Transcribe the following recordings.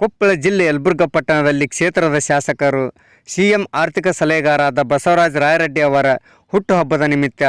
ಕೊಪ್ಪಳ ಜಿಲ್ಲೆ ಯಲಬುರ್ಗಾ ಪಟ್ಟಣದಲ್ಲಿ ಕ್ಷೇತ್ರದ ಶಾಸಕರು ಸಿಎಂ ಆರ್ಥಿಕ ಸಲಹೆಗಾರರಾದ ಬಸವರಾಜ ರಾಯರೆಡ್ಡಿ ಅವರ ಹುಟ್ಟುಹಬ್ಬದ ನಿಮಿತ್ತ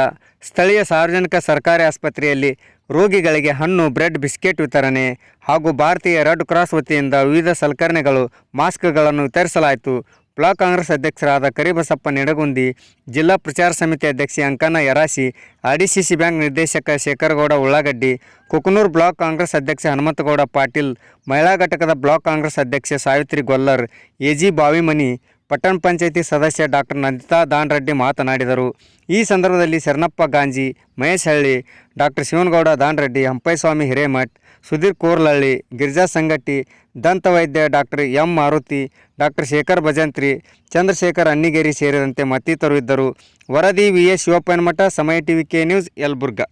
ಸ್ಥಳೀಯ ಸಾರ್ವಜನಿಕ ಸರ್ಕಾರಿ ಆಸ್ಪತ್ರೆಯಲ್ಲಿ ರೋಗಿಗಳಿಗೆ ಹಣ್ಣು, ಬ್ರೆಡ್, ಬಿಸ್ಕೆಟ್ ವಿತರಣೆ ಹಾಗೂ ಭಾರತೀಯ ರೆಡ್ ಕ್ರಾಸ್ ವತಿಯಿಂದ ವಿವಿಧ ಸಲಕರಣೆಗಳು, ಮಾಸ್ಕ್ಗಳನ್ನು ವಿತರಿಸಲಾಯಿತು. ಬ್ಲಾಕ್ ಕಾಂಗ್ರೆಸ್ ಅಧ್ಯಕ್ಷರಾದ ಕರಿಬಸಪ್ಪ ನಿಡಗುಂದಿ, ಜಿಲ್ಲಾ ಪ್ರಚಾರ ಸಮಿತಿ ಅಧ್ಯಕ್ಷೆ ಅಂಕನ ಯರಾಶಿ, ಆರ್ಡಿಸಿಸಿ ಬ್ಯಾಂಕ್ ನಿರ್ದೇಶಕ ಶೇಖರಗೌಡ ಉಳ್ಳಾಗಡ್ಡಿ, ಕುಕನೂರು ಬ್ಲಾಕ್ ಕಾಂಗ್ರೆಸ್ ಅಧ್ಯಕ್ಷ ಹನುಮಂತಗೌಡ ಪಾಟೀಲ್, ಮಹಿಳಾ ಘಟಕದ ಬ್ಲಾಕ್ ಕಾಂಗ್ರೆಸ್ ಅಧ್ಯಕ್ಷೆ ಸಾವಿತ್ರಿ ಗೊಲ್ಲರ್, ಎಜಿ ಬಾವಿಮನಿ, ಪಟ್ಟಣ ಪಂಚಾಯಿತಿ ಸದಸ್ಯ ಡಾಕ್ಟರ್ ನಂದಿತಾ ದಾನರೆಡ್ಡಿ ಮಾತನಾಡಿದರು. ಈ ಸಂದರ್ಭದಲ್ಲಿ ಶರಣಪ್ಪ ಗಾಂಜಿ, ಮಹೇಶ್ ಹಳ್ಳಿ, ಡಾಕ್ಟರ್ ಶಿವನಗೌಡ ದಾನರೆಡ್ಡಿ, ಹಂಪೈಸ್ವಾಮಿ ಹಿರೇಮಠ್, ಸುಧೀರ್ ಕೋರ್ಲಹಳ್ಳಿ, ಗಿರಿಜಾ ಸಂಗಟ್ಟಿ, ದಂತ ವೈದ್ಯ doctor M Maruti, doctor Shekhar Bhajantri, Chandrashekhar Annigeri ಸೇರಿದಂತೆ ಮತ್ತಿತರರು ಇದ್ದರು. ವರದಿ V S Shivappanamath, Samaya TV K news, Yelburga.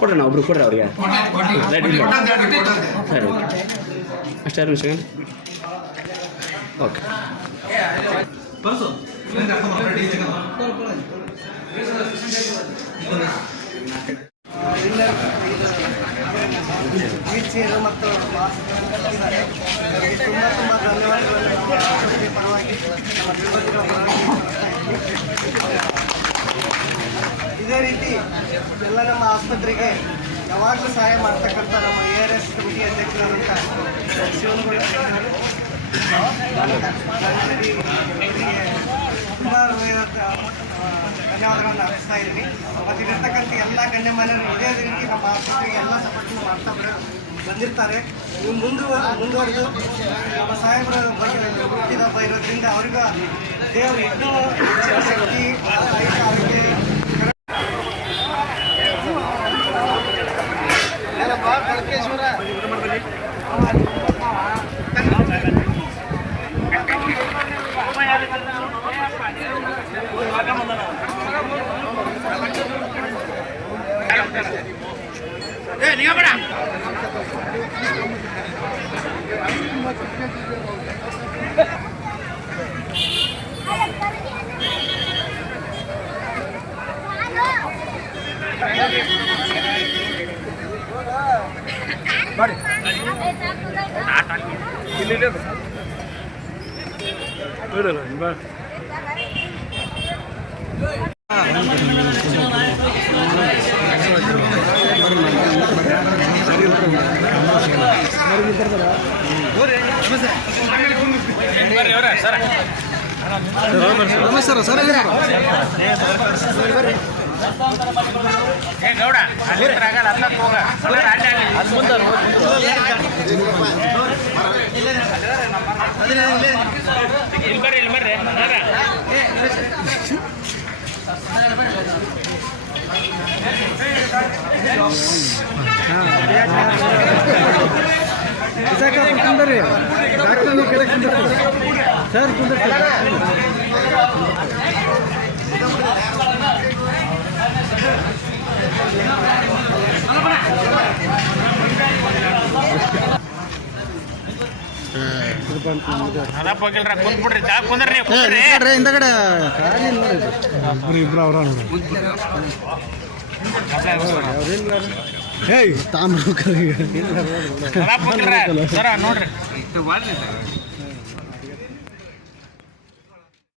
ಕೊಡ್ರಣ್ಣ, ಒಬ್ರು ಕೊಡ್ರಿ ಅವ್ರಿಗೆ. ಸರಿ, ಅಷ್ಟೇ ವಿಷಯ. ಓಕೆ, ವೀಲ್ಚೇರು ಮತ್ತು ತುಂಬ ಧನ್ಯವಾದಗಳು. ಪರವಾಗಿ ಇದೇ ರೀತಿ ಎಲ್ಲ ನಮ್ಮ ಆಸ್ಪತ್ರೆಗೆ ಯಾವಾಗಲೂ ಸಹಾಯ ಮಾಡ್ತಕ್ಕಂಥ ನಮ್ಮ ARS ಕಮಿಟಿ ಅಧ್ಯಕ್ಷರಾದಂಥ ಶಿವನಗೌಡ ತುಂಬ ಧನ್ಯವಾದಗಳನ್ನು ಅರ್ಪಿಸ್ತಾ ಇದ್ದೀನಿ. ಮತ್ತು ಇಲ್ಲಿರ್ತಕ್ಕಂಥ ಎಲ್ಲ ಗಣ್ಯಮಾನ್ಯರು ಇದೇ ರೀತಿ ನಮ್ಮ ಆಸ್ಪತ್ರೆಗೆ ಎಲ್ಲ ಸಪೋರ್ಟ್ ಮಾಡ್ತಾ ಬಂದಿರ್ತಾರೆ. ನೀವು ಮುಂದುವರೆದು ನಮ್ಮ ಸಾಹೇಬರ ಬಗ್ಗೆ ಹುಟ್ಟಿದ ಹಬ್ಬ ಇರೋದ್ರಿಂದ ಅವ್ರಿಗೂ ದೇವರು ಇನ್ನೂ ಹೆಚ್ಚಿನ ಶಕ್ತಿ ಅವರಿಗೆ ಸರ್ ಹಿಂದಗಡೆ ಇಬ್ರು ಅವ್ರ